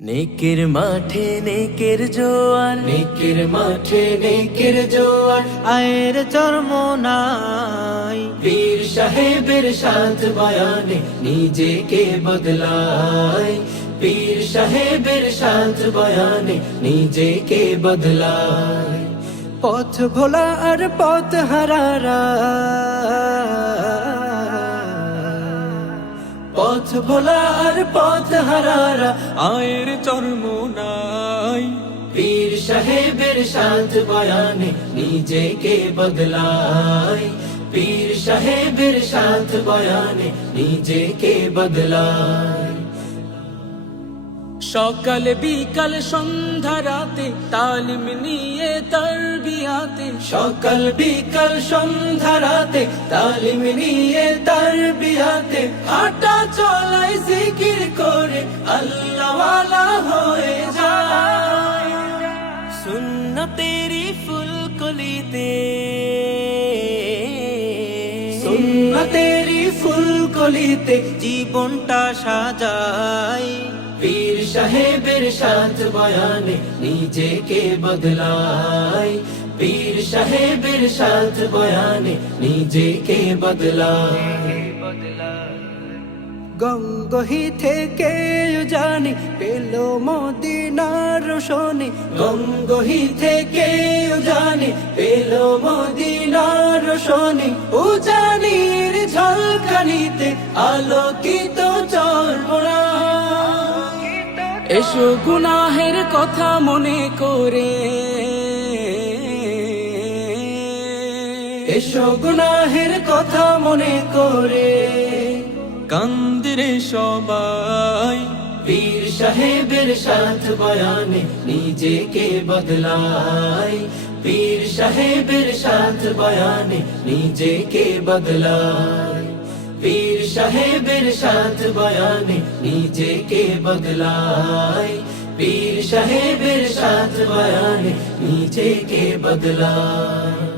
নেকের মাঠে নেকের জোয়ার, নেকের মাঠে নেকের জোয়ার, আয়ের চরমোনাই। পীর সাহেবের সাথ বয়ানে নিজেকে বদলায়, পীর সাহেবের সাথ বয়ানে নিজেকে বদলায়। পথ ভোলা আর পথ হারারা, পথ ভোলা আর পথ হারারা, আয়ের চরমোনাই। পীর সাহেবের সাথ বয়ানে নিজেকে বদলায়, পীর সাহেবের সাথ বয়ানে নিজেকে বদলায়। সকাল বিকাল সন্ধ্যা রাতে তালিম নিয়ে তারবিয়াতে, সকাল বিকাল সন্ধ্যা রাতে তালিম নিয়ে তারবিয়াতে, হাঁটা চলাই জিকির করে আল্লাহ ওয়ালা হয়ে যায়। সুন্নতেরি ফুলকলিতে, সুন্নতেরি ফুলকলিতে জীবনটা সাজাই। পীর সাহেবের সাথ বয়ানে নিজেকে বদলায়, পীর সাহেবের সাথ বয়ানে নিজেকে বদলায়। গঙ্গহি থেকে জানি পেল মদিনার রোশনি, গঙ্গহি থেকে জানি পেল মদিনার রোশনি, উজানির ঝলকানিতে আলোকিত চরমোনা। এসো গুনাহের কথা মনে করে, এসো গুনাহের কথা মনে করে, কান্দিরে সবাই। পীর সাহেবের সাথ বয়ানে নিজেকে বদলায়, পীর সাহেবের সাথ বয়ানে নিজেকে বদলায়, পীর সাহেবের সাথ বয়ানে নিজেকে বদলায়, পীর সাহেবের সাথ বয়ানে নিজেকে বদলায়।